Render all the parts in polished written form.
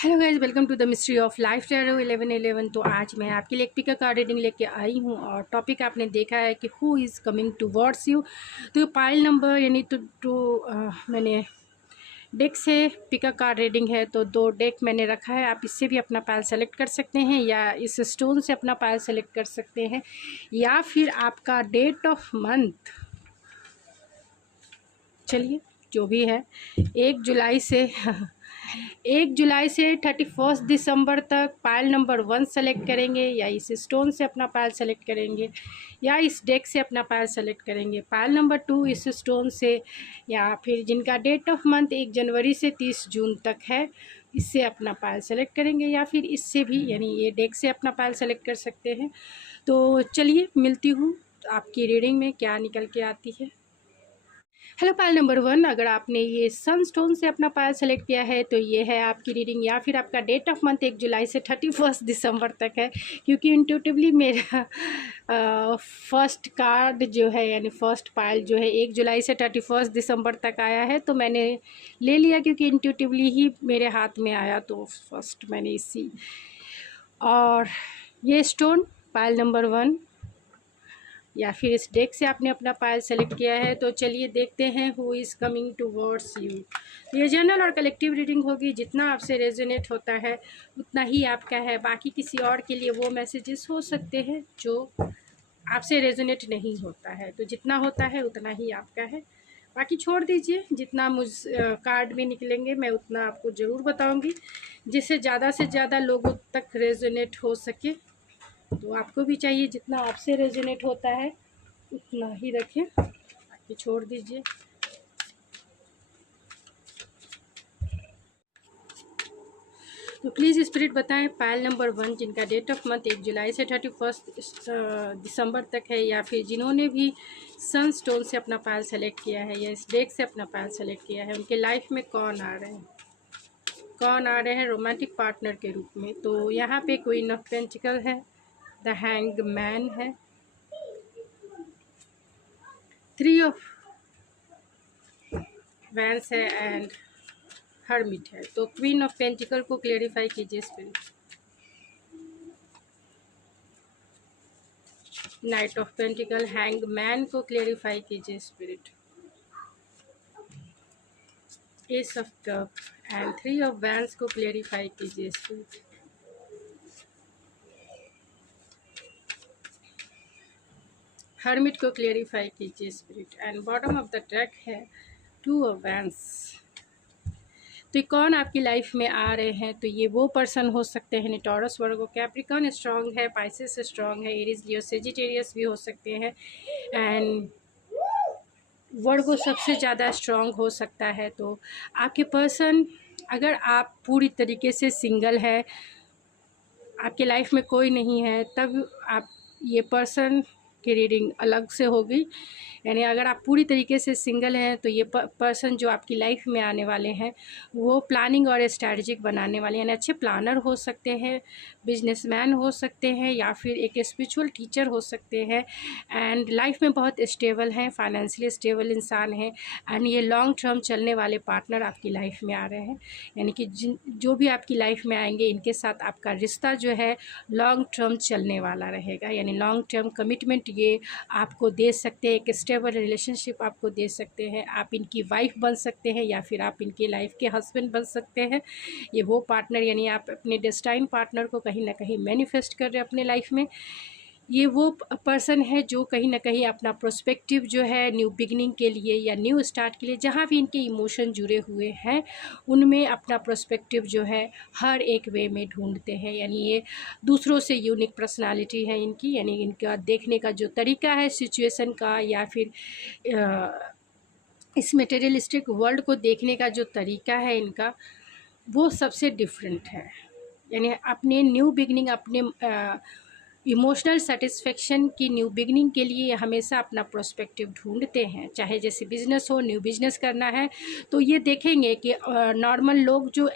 Hello guys, welcome to the mystery of life tarot 1111। तो आज मैं आपके लिए एक पिका कार्ड रीडिंग लेके आई हूँ और टॉपिक आपने देखा है कि who is coming towards you. तो पाइल नंबर यानी मैंने डेक से पिका कार्ड रीडिंग है, तो 2 डेक मैंने रखा है। आप इससे भी अपना पाइल सेलेक्ट कर सकते हैं या इस स्टोन से अपना पाइल सेलेक्ट कर सकते हैं, या फिर आपका डेट ऑफ मंथ, चलिए जो भी है, 1 जुलाई से 1 जुलाई से 31 दिसंबर तक पाइल नंबर 1 सेलेक्ट करेंगे, या इस स्टोन से अपना पाइल सेलेक्ट करेंगे, या इस डेक से अपना पाइल सेलेक्ट करेंगे। पाइल नंबर 2 इस स्टोन से, या फिर जिनका डेट ऑफ मंथ 1 जनवरी से 30 जून तक है, इससे अपना पाइल सेलेक्ट करेंगे, या फिर इससे भी यानी ये डेक से अपना पाइल सेलेक्ट कर सकते हैं। तो चलिए मिलती हूँ आपकी रीडिंग में क्या निकल के आती है। हेलो पाइल नंबर 1, अगर आपने ये सनस्टोन से अपना पाइल सेलेक्ट किया है तो ये है आपकी रीडिंग, या फिर आपका डेट ऑफ मंथ 1 जुलाई से 31 दिसंबर तक है, क्योंकि इंट्यूटिवली मेरा फर्स्ट कार्ड जो है यानी फर्स्ट पाइल जो है 1 जुलाई से 31 दिसंबर तक आया है, तो मैंने ले लिया क्योंकि इंट्यूटिवली ही मेरे हाथ में आया, तो फर्स्ट मैंने इसी। और ये स्टोन पाइल नंबर 1, या फिर इस डेक से आपने अपना पाइल सेलेक्ट किया है। तो चलिए देखते हैं who is coming towards you. ये जनरल और कलेक्टिव रीडिंग होगी, जितना आपसे रेजोनेट होता है उतना ही आपका है। बाकी किसी और के लिए वो मैसेजेस हो सकते हैं जो आपसे रेजोनेट नहीं होता है, तो जितना होता है उतना ही आपका है। बाकी छोड़ दीजिए, जितना मुझ कार्ड में निकलेंगे मैं उतना आपको ज़रूर बताऊँगी, जिससे ज़्यादा से ज़्यादा लोगों तक रेजोनेट हो सके। तो आपको भी चाहिए जितना आपसे रेजोनेट होता है उतना ही रखें, बाकी छोड़ दीजिए। तो प्लीज़ स्पिरिट बताएं पाइल नंबर 1 जिनका डेट ऑफ मंथ 1 जुलाई से 31 दिसंबर तक है, या फिर जिन्होंने भी सन स्टोन से अपना पाइल सेलेक्ट किया है या इस डेक से अपना पाइल सेलेक्ट किया है, उनके लाइफ में कौन आ रहे हैं, कौन आ रहे हैं रोमांटिक पार्टनर के रूप में। तो यहाँ पे क्वीन ऑफ पेंटिकल है, द हैंग मैन है, 3 ऑफ वैंस है एंड हर्मिट है। तो क्वीन ऑफ पेंटिकल को क्लेरिफाई कीजिए spirit. Night of pentacle, hang man को क्लेरिफाई कीजिए spirit. S of cup and 3 of wands को क्लेरिफाई कीजिए स्पिरिट। हर्मिट को क्लेरिफाई कीजिए spirit. And bottom of the track है 2 ऑफ वैंस। तो ये कौन आपकी लाइफ में आ रहे हैं, तो ये वो पर्सन हो सकते हैं टॉरस, वर्गो, कैप्रिकॉर्न स्ट्रांग है, पाइसेस स्ट्रांग है, एरीज, लियो, सेजिटेरियस भी हो सकते हैं, एंड वर्गो सबसे ज़्यादा स्ट्रांग हो सकता है। तो आपके पर्सन, अगर आप पूरी तरीके से सिंगल है, आपके लाइफ में कोई नहीं है, तब आप ये पर्सन की रीडिंग अलग से होगी। यानी अगर आप पूरी तरीके से सिंगल हैं तो ये पर्सन जो आपकी लाइफ में आने वाले हैं वो प्लानिंग और स्ट्रैटेजिक बनाने वाले हैं, यानी अच्छे प्लानर हो सकते हैं, बिजनेसमैन हो सकते हैं, या फिर एक स्पिरिचुअल टीचर हो सकते हैं, एंड लाइफ में बहुत स्टेबल हैं, फाइनेंशियली स्टेबल इंसान हैं, एंड ये लॉन्ग टर्म चलने वाले पार्टनर आपकी लाइफ में आ रहे हैं। यानी कि जो भी आपकी लाइफ में आएंगे इनके साथ आपका रिश्ता जो है लॉन्ग टर्म चलने वाला रहेगा, यानी लॉन्ग टर्म कमिटमेंट ये आपको दे सकते हैं, एक स्टेबल रिलेशनशिप आपको दे सकते हैं। आप इनकी वाइफ बन सकते हैं या फिर आप इनके लाइफ के हस्बैंड बन सकते हैं। ये वो पार्टनर, यानी आप अपने डेस्टाइन पार्टनर को कहीं ना कहीं मैनिफेस्ट कर रहे हैं अपने लाइफ में। ये वो पर्सन है जो कहीं ना कहीं अपना प्रोस्पेक्टिव जो है न्यू बिगनिंग के लिए या न्यू स्टार्ट के लिए, जहाँ भी इनके इमोशन जुड़े हुए हैं उनमें अपना प्रोस्पेक्टिव जो है हर एक वे में ढूंढते हैं। यानी ये दूसरों से यूनिक पर्सनालिटी है इनकी, यानी इनका देखने का जो तरीका है सिचुएशन का, या फिर इस मटेरियलिस्टिक वर्ल्ड को देखने का जो तरीका है इनका, वो सबसे डिफरेंट है। यानी अपने न्यू बिगनिंग, अपने इमोशनल सेटिस्फेक्शन की न्यू बिगनिंग के लिए हमेशा अपना प्रोस्पेक्टिव ढूंढते हैं। चाहे जैसे बिजनेस हो, न्यू बिजनेस करना है तो ये देखेंगे कि नॉर्मल लोग जो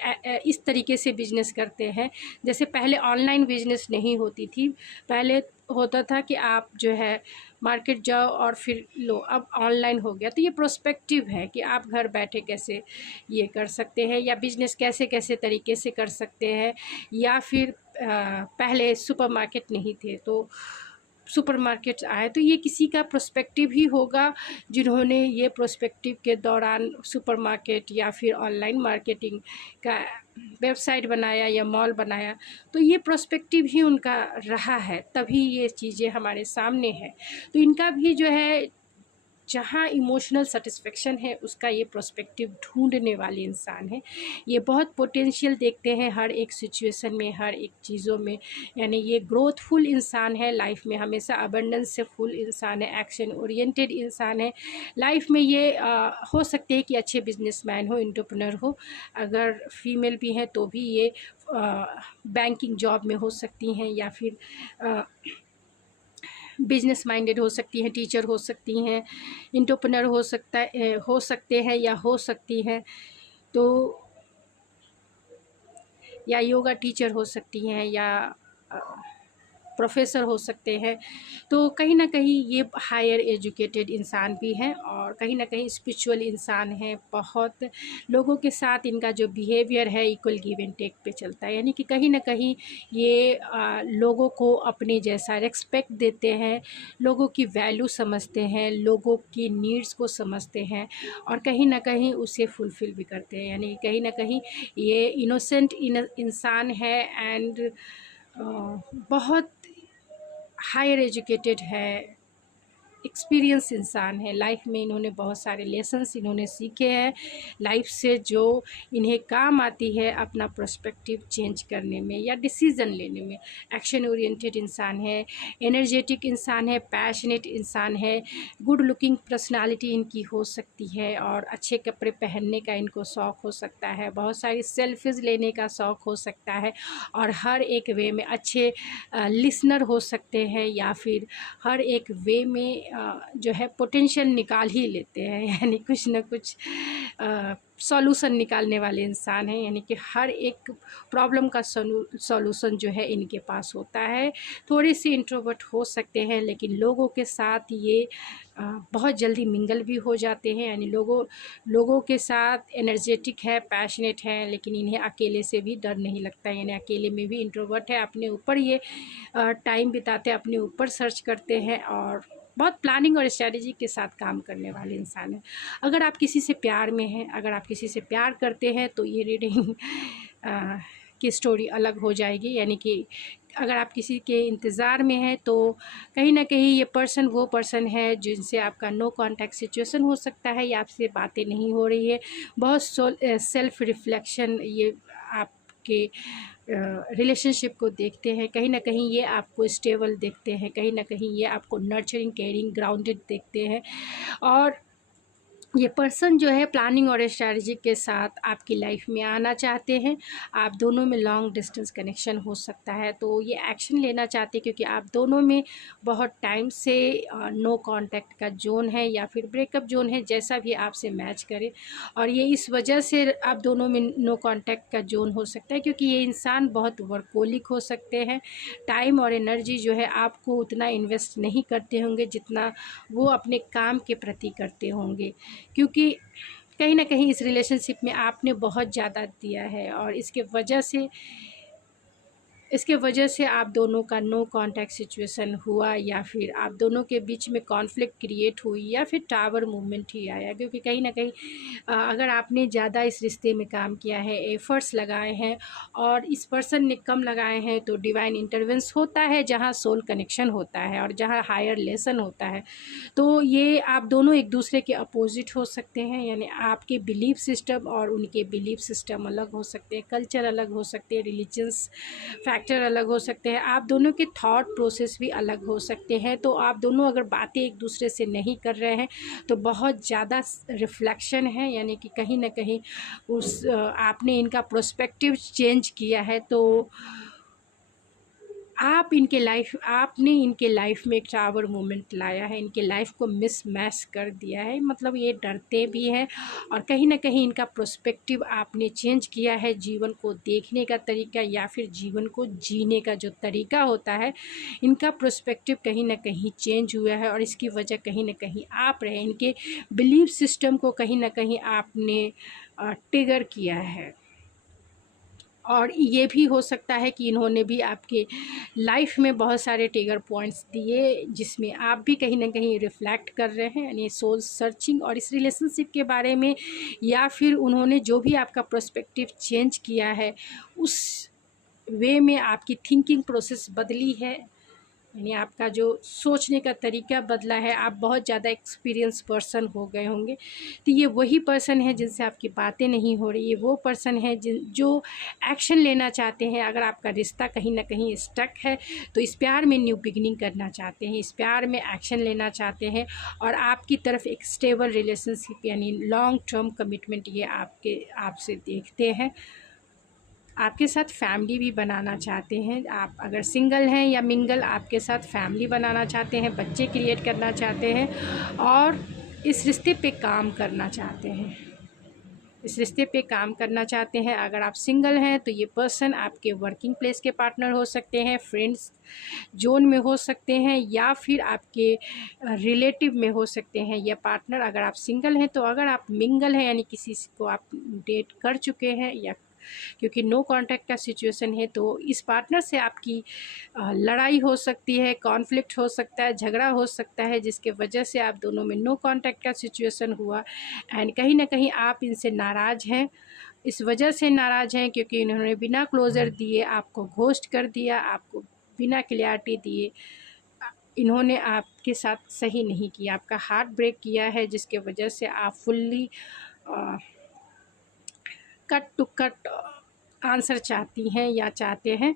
इस तरीके से बिजनेस करते हैं। जैसे पहले ऑनलाइन बिजनेस नहीं होती थी, पहले होता था कि आप जो है मार्केट जाओ और फिर लो, अब ऑनलाइन हो गया। तो ये प्रोस्पेक्टिव है कि आप घर बैठे कैसे ये कर सकते हैं या बिजनेस कैसे कैसे तरीके से कर सकते हैं। या फिर पहले सुपरमार्केट नहीं थे तो सुपरमार्केट्स आए, तो ये किसी का प्रोस्पेक्टिव ही होगा जिन्होंने ये प्रोस्पेक्टिव के दौरान सुपरमार्केट या फिर ऑनलाइन मार्केटिंग का वेबसाइट बनाया या मॉल बनाया। तो ये प्रोस्पेक्टिव ही उनका रहा है, तभी ये चीज़ें हमारे सामने है। तो इनका भी जो है जहाँ इमोशनल सेटिस्फेक्शन है उसका ये प्रोस्पेक्टिव ढूंढने वाले इंसान है। ये बहुत पोटेंशियल देखते हैं हर एक सिचुएशन में, हर एक चीज़ों में। यानी ये ग्रोथफुल इंसान है, लाइफ में हमेशा अबंडेंस से फुल इंसान है, एक्शन ओरिएंटेड इंसान है। लाइफ में ये हो सकते हैं कि अच्छे बिजनेसमैन हो, एंटरप्रेन्योर हो। अगर फीमेल भी हैं तो भी ये बैंकिंग जॉब में हो सकती हैं या फिर बिजनेस माइंडेड हो सकती हैं, टीचर हो सकती हैं, एंटरप्रेन्योर हो सकते हैं या हो सकती हैं। तो या योगा टीचर हो सकती हैं या प्रोफेसर हो सकते हैं। तो कहीं ना कहीं ये हायर एजुकेटेड इंसान भी हैं और कहीं ना कहीं स्पिरिचुअल इंसान हैं। बहुत लोगों के साथ इनका जो बिहेवियर है इक्वल गिव एंड टेक पे चलता है। यानी कि कहीं ना कहीं ये लोगों को अपने जैसा रिस्पेक्ट देते हैं, लोगों की वैल्यू समझते हैं, लोगों की नीड्स को समझते हैं और कहीं ना कहीं उसे फुलफ़िल भी करते हैं। यानी कहीं ना कहीं ये इनोसेंट इंसान है एंड बहुत हायर एजुकेटेड है, एक्सपीरियंस इंसान है। लाइफ में इन्होंने बहुत सारे लेसन्स इन्होंने सीखे हैं लाइफ से, जो इन्हें काम आती है अपना पर्सपेक्टिव चेंज करने में या डिसीज़न लेने में। एक्शन ओरिएंटेड इंसान है, एनर्जेटिक इंसान है, पैशनेट इंसान है, गुड लुकिंग पर्सनालिटी इनकी हो सकती है और अच्छे कपड़े पहनने का इनको शौक़ हो सकता है, बहुत सारी सेल्फीज़ लेने का शौक़ हो सकता है और हर एक वे में अच्छे लिसनर हो सकते हैं या फिर हर एक वे में जो है पोटेंशियल निकाल ही लेते हैं। यानी कुछ न कुछ सॉल्यूशन निकालने वाले इंसान हैं। यानी कि हर एक प्रॉब्लम का सॉल्यूशन जो है इनके पास होता है। थोड़े से इंट्रोवर्ट हो सकते हैं लेकिन लोगों के साथ ये बहुत जल्दी मिंगल भी हो जाते हैं। यानी लोगों के साथ एनर्जेटिक है, पैशनेट है, लेकिन इन्हें अकेले से भी डर नहीं लगता। यानी अकेले में भी इंट्रोवर्ट है, अपने ऊपर ये टाइम बिताते हैं, अपने ऊपर सर्च करते हैं और बहुत प्लानिंग और स्ट्रैटेजी के साथ काम करने वाले इंसान हैं। अगर आप किसी से प्यार में हैं, अगर आप किसी से प्यार करते हैं तो ये रीडिंग की स्टोरी अलग हो जाएगी। यानी कि अगर आप किसी के इंतज़ार में हैं तो कहीं ना कहीं ये पर्सन वो पर्सन है जिनसे आपका नो कांटेक्ट सिचुएशन हो सकता है या आपसे बातें नहीं हो रही है। बहुत सेल्फ रिफ्लेक्शन ये आपके रिलेशनशिप को देखते हैं। कहीं ना कहीं ये आपको स्टेबल देखते हैं, कहीं ना कहीं ये आपको नर्चरिंग, केयरिंग, ग्राउंडेड देखते हैं और ये पर्सन जो है प्लानिंग और स्ट्रैटेजी के साथ आपकी लाइफ में आना चाहते हैं। आप दोनों में लॉन्ग डिस्टेंस कनेक्शन हो सकता है तो ये एक्शन लेना चाहते हैं क्योंकि आप दोनों में बहुत टाइम से नो कांटेक्ट का जोन है या फिर ब्रेकअप जोन है, जैसा भी आपसे मैच करे। और ये इस वजह से आप दोनों में नो कांटेक्ट का जोन हो सकता है क्योंकि ये इंसान बहुत वर्कोलिक हो सकते हैं। टाइम और एनर्जी जो है आपको उतना इन्वेस्ट नहीं करते होंगे जितना वो अपने काम के प्रति करते होंगे, क्योंकि कहीं ना कहीं इस रिलेशनशिप में आपने बहुत ज़्यादा दिया है और इसके वजह से आप दोनों का नो कांटेक्ट सिचुएशन हुआ या फिर आप दोनों के बीच में कॉन्फ्लिक्ट क्रिएट हुई या फिर टावर मूवमेंट ही आया। क्योंकि कहीं ना कहीं अगर आपने ज़्यादा इस रिश्ते में काम किया है, एफर्ट्स लगाए हैं और इस पर्सन ने कम लगाए हैं तो डिवाइन इंटरवेंस होता है जहाँ सोल कनेक्शन होता है और जहाँ हायर लेसन होता है। तो ये आप दोनों एक दूसरे के अपोजिट हो सकते हैं। यानी आपके बिलीफ सिस्टम और उनके बिलीफ सिस्टम अलग हो सकते हैं, कल्चर अलग हो सकते हैं, रिलीजियस फैक्टर अलग हो सकते हैं, आप दोनों के थॉट प्रोसेस भी अलग हो सकते हैं। तो आप दोनों अगर बातें एक दूसरे से नहीं कर रहे हैं तो बहुत ज़्यादा रिफ्लेक्शन है। यानी कि कहीं ना कहीं आपने इनका प्रोस्पेक्टिव चेंज किया है। तो आपने इनके लाइफ में एक टावर मोमेंट लाया है, इनके लाइफ को मिसमैच कर दिया है। मतलब ये डरते भी हैं और कहीं ना कहीं इनका प्रोस्पेक्टिव आपने चेंज किया है, जीवन को देखने का तरीका या फिर जीवन को जीने का जो तरीका होता है, इनका प्रोस्पेक्टिव कहीं ना कहीं चेंज हुआ है और इसकी वजह कहीं ना कहीं आप रहे। इनके बिलीफ सिस्टम को कहीं ना कहीं आपने ट्रिगर किया है। और ये भी हो सकता है कि इन्होंने भी आपके लाइफ में बहुत सारे ट्रिगर पॉइंट्स दिए जिसमें आप भी कहीं ना कहीं रिफ़्लेक्ट कर रहे हैं, यानी सोल सर्चिंग और इस रिलेशनशिप के बारे में, या फिर उन्होंने जो भी आपका पर्सपेक्टिव चेंज किया है उस वे में आपकी थिंकिंग प्रोसेस बदली है, यानी आपका जो सोचने का तरीका बदला है। आप बहुत ज़्यादा एक्सपीरियंस पर्सन हो गए होंगे। तो ये वही पर्सन है जिनसे आपकी बातें नहीं हो रही, ये वो पर्सन है जो एक्शन लेना चाहते हैं। अगर आपका रिश्ता कहीं ना कहीं स्टक है तो इस प्यार में न्यू बिगिनिंग करना चाहते हैं, इस प्यार में एक्शन लेना चाहते हैं और आपकी तरफ एक स्टेबल रिलेशनशिप यानी लॉन्ग टर्म कमिटमेंट ये आपसे देखते हैं। आपके साथ फैमिली भी बनाना चाहते हैं। आप अगर सिंगल हैं या मिंगल, आपके साथ फैमिली बनाना चाहते हैं, बच्चे क्रिएट करना चाहते हैं और इस रिश्ते पे काम करना चाहते हैं, इस रिश्ते पे काम करना चाहते हैं। अगर आप सिंगल हैं तो ये पर्सन आपके वर्किंग प्लेस के पार्टनर हो सकते हैं, फ्रेंड्स जोन में हो सकते हैं या फिर आपके रिलेटिव में हो सकते हैं या पार्टनर। अगर आप सिंगल हैं तो अगर आप मिंगल हैं यानी किसी को आप डेट कर चुके हैं या क्योंकि नो कांटेक्ट का सिचुएशन है तो इस पार्टनर से आपकी लड़ाई हो सकती है, कॉन्फ्लिक्ट हो सकता है, झगड़ा हो सकता है जिसके वजह से आप दोनों में नो कांटेक्ट का सिचुएशन हुआ एंड कहीं ना कहीं आप इनसे नाराज़ हैं। इस वजह से नाराज़ हैं क्योंकि इन्होंने बिना क्लोज़र दिए आपको घोस्ट कर दिया, आपको बिना क्लियरिटी दिए इन्होंने आपके साथ सही नहीं किया, आपका हार्ट ब्रेक किया है जिसके वजह से आप fully cut to cut answer चाहती हैं या चाहते हैं,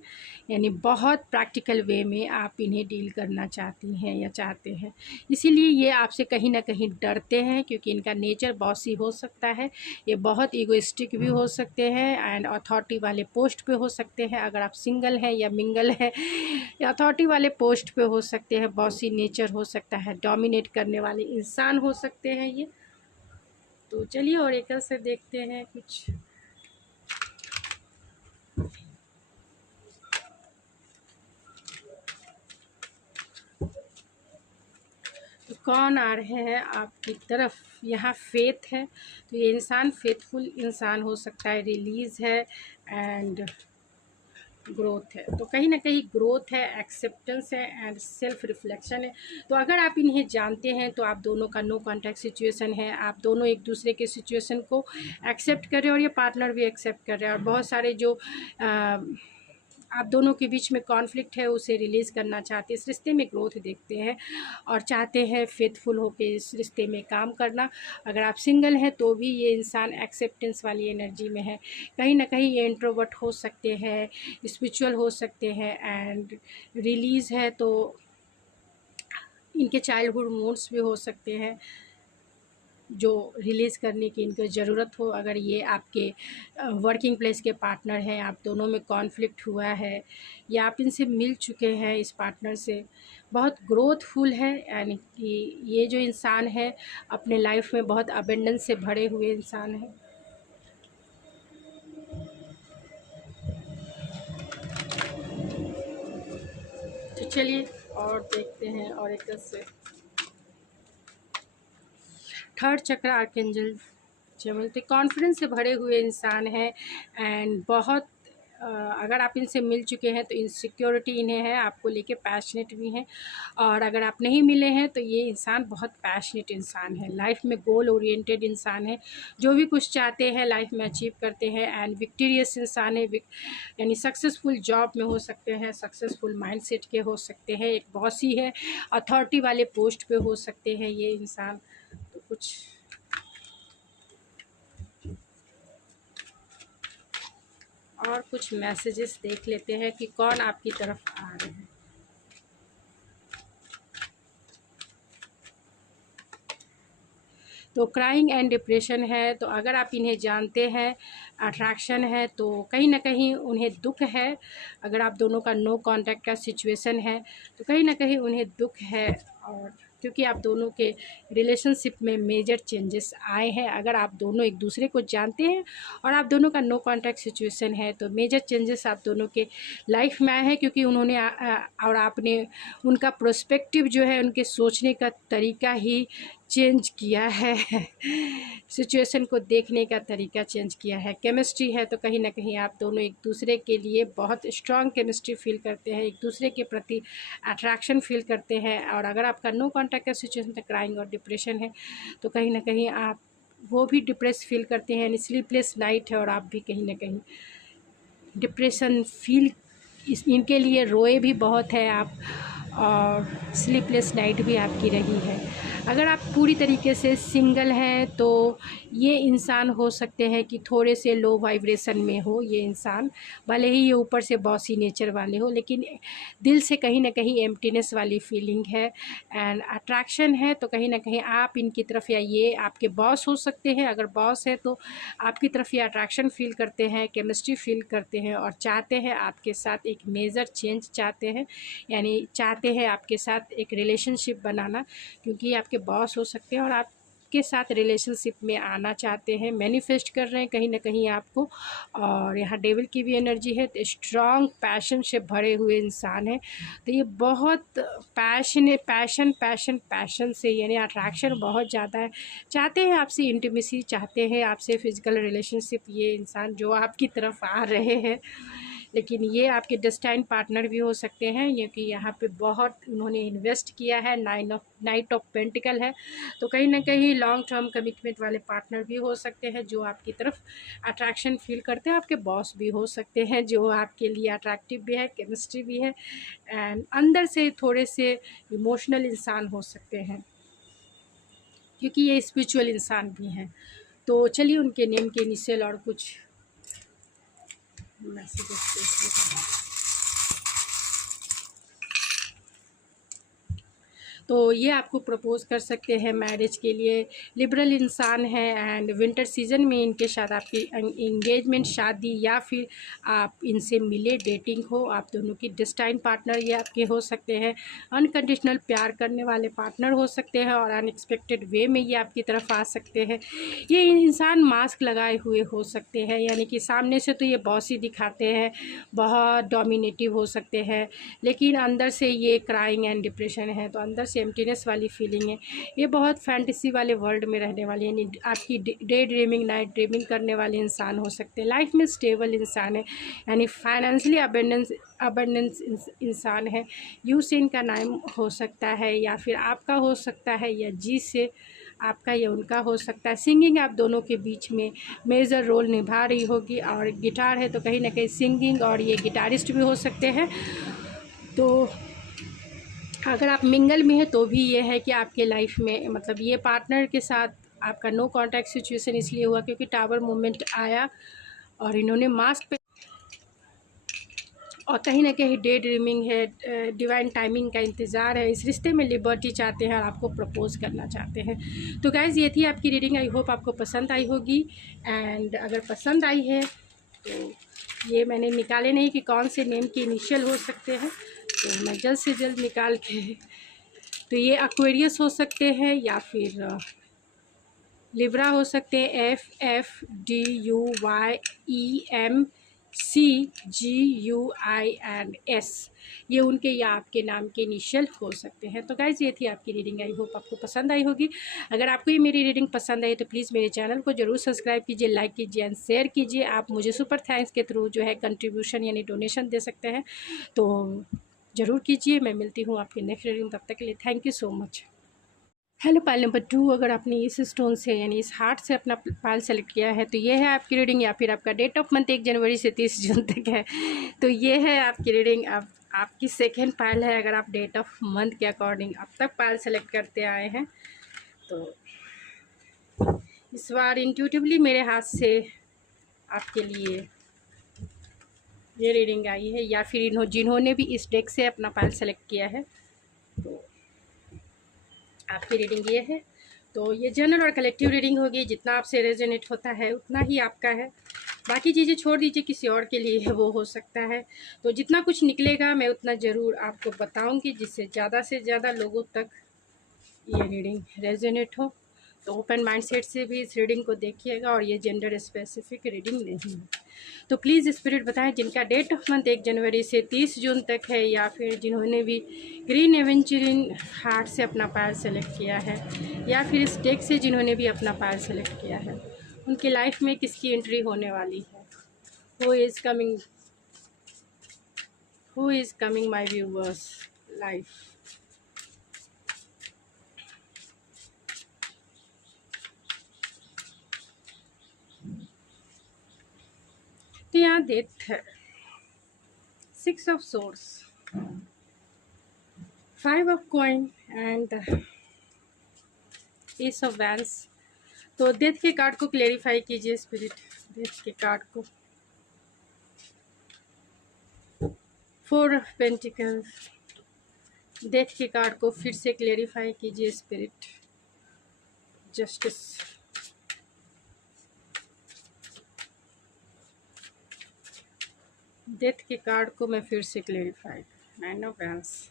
यानी बहुत प्रैक्टिकल वे में आप इन्हें डील करना चाहती हैं या चाहते हैं। इसीलिए ये आपसे कहीं ना कहीं डरते हैं क्योंकि इनका नेचर बॉसी हो सकता है, ये बहुत ईगोइस्टिक भी हो सकते हैं एंड अथॉरिटी वाले पोस्ट पे हो सकते हैं। अगर आप सिंगल हैं या मिंगल हैं या अथॉरिटी वाले पोस्ट पे हो सकते हैं, बॉसी नेचर हो सकता है, डोमिनेट करने वाले इंसान हो सकते हैं ये। तो चलिए और एक से देखते हैं कुछ। तो कौन आ रहे हैं आपकी तरफ? यहाँ फेथ है तो ये इंसान फेथफुल इंसान हो सकता है, रिलीज़ है एंड ग्रोथ है। तो कहीं ना कहीं ग्रोथ है, एक्सेप्टेंस है एंड सेल्फ रिफ्लेक्शन है। तो अगर आप इन्हें जानते हैं तो आप दोनों का नो कॉन्टैक्ट सिचुएशन है, आप दोनों एक दूसरे के सिचुएशन को एक्सेप्ट कर रहे हैं और ये पार्टनर भी एक्सेप्ट कर रहे हैं और बहुत सारे जो आप दोनों के बीच में कॉन्फ्लिक्ट है उसे रिलीज़ करना चाहते हैं, इस रिश्ते में ग्रोथ देखते हैं और चाहते हैं फेथफुल होकर इस रिश्ते में काम करना। अगर आप सिंगल हैं तो भी ये इंसान एक्सेप्टेंस वाली एनर्जी में है। कहीं ना कहीं ये इंट्रोवर्ट हो सकते हैं, स्पिरिचुअल हो सकते हैं एंड रिलीज़ है तो इनके चाइल्डहुड मूड्स भी हो सकते हैं जो रिलीज़ करने की इनको ज़रूरत हो। अगर ये आपके वर्किंग प्लेस के पार्टनर हैं, आप दोनों में कॉन्फ्लिक्ट हुआ है या आप इनसे मिल चुके हैं, इस पार्टनर से बहुत ग्रोथफुल है, यानी कि ये जो इंसान है अपने लाइफ में बहुत अबेंडेंस से भरे हुए इंसान है। तो चलिए और देखते हैं और एक से थर्ड चक्र आर्कएंजल चमलते कॉन्फिडेंस से भरे हुए इंसान है एंड बहुत अगर आप इनसे मिल चुके हैं तो इनसिक्योरिटी इन्हें है, आपको लेके पैशनेट भी हैं और अगर आप नहीं मिले हैं तो ये इंसान बहुत पैशनेट इंसान है, लाइफ में गोल ओरिएंटेड इंसान है, जो भी कुछ चाहते हैं लाइफ में अचीव करते हैं एंड विक्टोरियस इंसान है, यानी सक्सेसफुल जॉब में हो सकते हैं, सक्सेसफुल माइंडसेट के हो सकते हैं, एक बॉसी है, अथॉरिटी वाले पोस्ट पे हो सकते हैं ये इंसान। तो कुछ और कुछ मैसेजेस देख लेते हैं कि कौन आपकी तरफ आ रहे हैं। तो क्राइंग एंड डिप्रेशन है, तो अगर आप इन्हें जानते हैं, अट्रैक्शन है, तो कहीं ना कहीं उन्हें दुख है। अगर आप दोनों का नो कांटेक्ट का सिचुएशन है तो कहीं ना कहीं उन्हें दुख है, और क्योंकि आप दोनों के रिलेशनशिप में मेजर चेंजेस आए हैं। अगर आप दोनों एक दूसरे को जानते हैं और आप दोनों का नो कांटेक्ट सिचुएशन है तो मेजर चेंजेस आप दोनों के लाइफ में आए हैं, क्योंकि उन्होंने और आपने उनका प्रोस्पेक्टिव जो है, उनके सोचने का तरीका ही चेंज किया है सिचुएशन को देखने का तरीका चेंज किया है। केमिस्ट्री है तो कहीं ना कहीं आप दोनों एक दूसरे के लिए बहुत स्ट्रॉन्ग केमिस्ट्री फील करते हैं, एक दूसरे के प्रति अट्रैक्शन फील करते हैं। और अगर आपका नो कांटेक्ट का सिचुएशन तो क्राइंग और डिप्रेशन है, तो कहीं ना कहीं आप वो भी डिप्रेस फील करते हैं, स्लीपलेस नाइट है और आप भी कहीं ना कहीं डिप्रेशन फील इनके लिए रोए भी बहुत है आप, और स्लीपलेस नाइट भी आपकी रही है। अगर आप पूरी तरीके से सिंगल हैं तो ये इंसान हो सकते हैं कि थोड़े से लो वाइब्रेशन में हो ये इंसान, भले ही ये ऊपर से बॉसी नेचर वाले हो, लेकिन दिल से कहीं ना कहीं एम्प्टीनेस वाली फीलिंग है। एंड अट्रैक्शन है तो कहीं ना कहीं आप इनकी तरफ, या ये आपके बॉस हो सकते हैं, अगर बॉस है तो आपकी तरफ ये अट्रैक्शन फील करते हैं, केमिस्ट्री फील करते हैं और चाहते हैं आपके साथ एक मेजर चेंज चाहते हैं, यानी चाहते हैं आपके साथ एक रिलेशनशिप बनाना, क्योंकि आपके बॉस हो सकते हैं और आपके साथ रिलेशनशिप में आना चाहते हैं, मैनिफेस्ट कर रहे हैं कहीं ना कहीं आपको। और यहाँ डेविल की भी एनर्जी है, तो स्ट्रॉन्ग पैशन से भरे हुए इंसान है, तो ये बहुत पैशन से, यानी अट्रैक्शन बहुत ज़्यादा है, चाहते हैं आपसे इंटीमेसी, चाहते हैं आपसे फिजिकल रिलेशनशिप, ये इंसान जो आपकी तरफ आ रहे हैं। लेकिन ये आपके डेस्टाइन पार्टनर भी हो सकते हैं, क्योंकि यहाँ पे बहुत उन्होंने इन्वेस्ट किया है, नाइट ऑफ पेंटिकल है, तो कहीं ना कहीं लॉन्ग टर्म कमिटमेंट वाले पार्टनर भी हो सकते हैं जो आपकी तरफ अट्रैक्शन फील करते हैं। आपके बॉस भी हो सकते हैं जो आपके लिए अट्रैक्टिव भी है, केमिस्ट्री भी है, एंड अंदर से थोड़े से इमोशनल इंसान हो सकते हैं, क्योंकि ये स्पिरिचुअल इंसान भी हैं। तो चलिए उनके नेम के इनिशियल और कुछ मैसेजेस। तो ये आपको प्रपोज़ कर सकते हैं मैरिज के लिए, लिबरल इंसान है, एंड विंटर सीजन में इनके साथ आपकी इंगेजमेंट, शादी, या फिर आप इनसे मिले, डेटिंग हो, आप दोनों की डेस्टाइन पार्टनर ये आपके हो सकते हैं। अनकंडीशनल प्यार करने वाले पार्टनर हो सकते हैं और अनएक्सपेक्टेड वे में ये आपकी तरफ आ सकते हैं। ये इंसान मास्क लगाए हुए हो सकते हैं, यानी कि सामने से तो ये बॉसी दिखाते हैं, बहुत डोमिनेटिव हो सकते हैं, लेकिन अंदर से ये क्राइंग एंड डिप्रेशन है, तो अंदर से एम्प्टीनेस वाली फीलिंग है। ये बहुत फैंटेसी वाले वर्ल्ड में रहने वाले, यानी आपकी डे ड्रीमिंग, नाइट ड्रीमिंग करने वाले इंसान हो सकते हैं। लाइफ में स्टेबल इंसान है, यानी फाइनेंशियली अबंडेंस इंसान है। यू से इनका नाम हो सकता है, या फिर आपका हो सकता है, या जी से आपका या उनका हो सकता है। सिंगिंग आप दोनों के बीच में मेजर रोल निभा रही होगी, और गिटार है तो कहीं ना कहीं सिंगिंग, और ये गिटारिस्ट भी हो सकते हैं। तो अगर आप मिंगल में हैं तो भी ये है कि आपके लाइफ में, मतलब ये पार्टनर के साथ आपका नो कांटेक्ट सिचुएशन इसलिए हुआ क्योंकि टावर मूवमेंट आया और इन्होंने मास्क पे, और कहीं ना कहीं डे ड्रीमिंग है, डिवाइन टाइमिंग का इंतज़ार है, इस रिश्ते में लिबर्टी चाहते हैं और आपको प्रपोज़ करना चाहते हैं। तो गाइज़ ये थी आपकी रीडिंग, आई होप आपको पसंद आई होगी। एंड अगर पसंद आई है तो ये मैंने निकाले नहीं कि कौन से नेम के इनिशियल हो सकते हैं, तो मैं जल्द से जल्द निकाल के, तो ये एक्वेरियस हो सकते हैं, या फिर लिब्रा हो सकते हैं, FFDUYEMCGUINS, ये उनके या आपके नाम के इनिशियल हो सकते हैं। तो गाइज़ ये थी आपकी रीडिंग, आई होप आपको पसंद आई होगी। अगर आपको ये मेरी रीडिंग पसंद आई तो प्लीज़ मेरे चैनल को ज़रूर सब्सक्राइब कीजिए, लाइक कीजिए एंड शेयर कीजिए। आप मुझे सुपर थैंक्स के थ्रू जो है कंट्रीब्यूशन यानी डोनेशन दे सकते हैं, तो ज़रूर कीजिए। मैं मिलती हूँ आपकी नेक्स्ट रीडिंग, तब तक के लिए thank you so much. Hello pile number 2, अगर आपने इस स्टोन से यानी इस हार्ट से अपना पाइल सेलेक्ट किया है तो ये है आपकी रीडिंग, या फिर आपका डेट ऑफ मंथ 1 जनवरी से 30 जून तक है, तो ये है आपकी रीडिंग। अब आपकी सेकेंड पाइल है, अगर आप डेट ऑफ मंथ के अकॉर्डिंग अब तक पाइल सेलेक्ट करते आए हैं, तो इस बार इंट्यूटिवली मेरे हाथ से आपके लिए ये रीडिंग आई है, या फिर जिन्होंने भी इस डेक से अपना पाइल सेलेक्ट किया है तो आपकी रीडिंग ये है। तो तो ये जनरल और कलेक्टिव रीडिंग होगी, जितना आपसे रेजोनेट होता है उतना ही आपका है, बाकी चीज़ें छोड़ दीजिए, किसी और के लिए है वो हो सकता है। तो जितना कुछ निकलेगा मैं उतना ज़रूर आपको बताऊंगी, जिससे ज़्यादा से ज़्यादा लोगों तक ये रीडिंग रेजोनेट हो। तो ओपन माइंडसेट से भी इस रीडिंग को देखिएगा, और ये जेंडर स्पेसिफिक रीडिंग नहीं है। तो प्लीज़ स्पिरिट बताएं जिनका डेट ऑफ मंथ 1 जनवरी से 30 जून तक है, या फिर जिन्होंने भी ग्रीन एवेंचरिंग हार्ट से अपना पायल सेलेक्ट किया है, या फिर इस डेक से जिन्होंने भी अपना पायल सेलेक्ट किया है, उनकी लाइफ में किसकी एंट्री होने वाली है। Who is coming my viewers life. तो यहाँ डेथ है 6 of source, 5 of coin and ace of vents. तो डेथ के कार्ड को क्लेरिफाई कीजिए स्पिरिट, डेथ के कार्ड को। 4 ऑफ पेंटिकल्स, डेथ के कार्ड को फिर से क्लेरिफाई कीजिए स्पिरिट। जस्टिस, डेथ के कार्ड को मैं फिर से clarify. 9 of vents,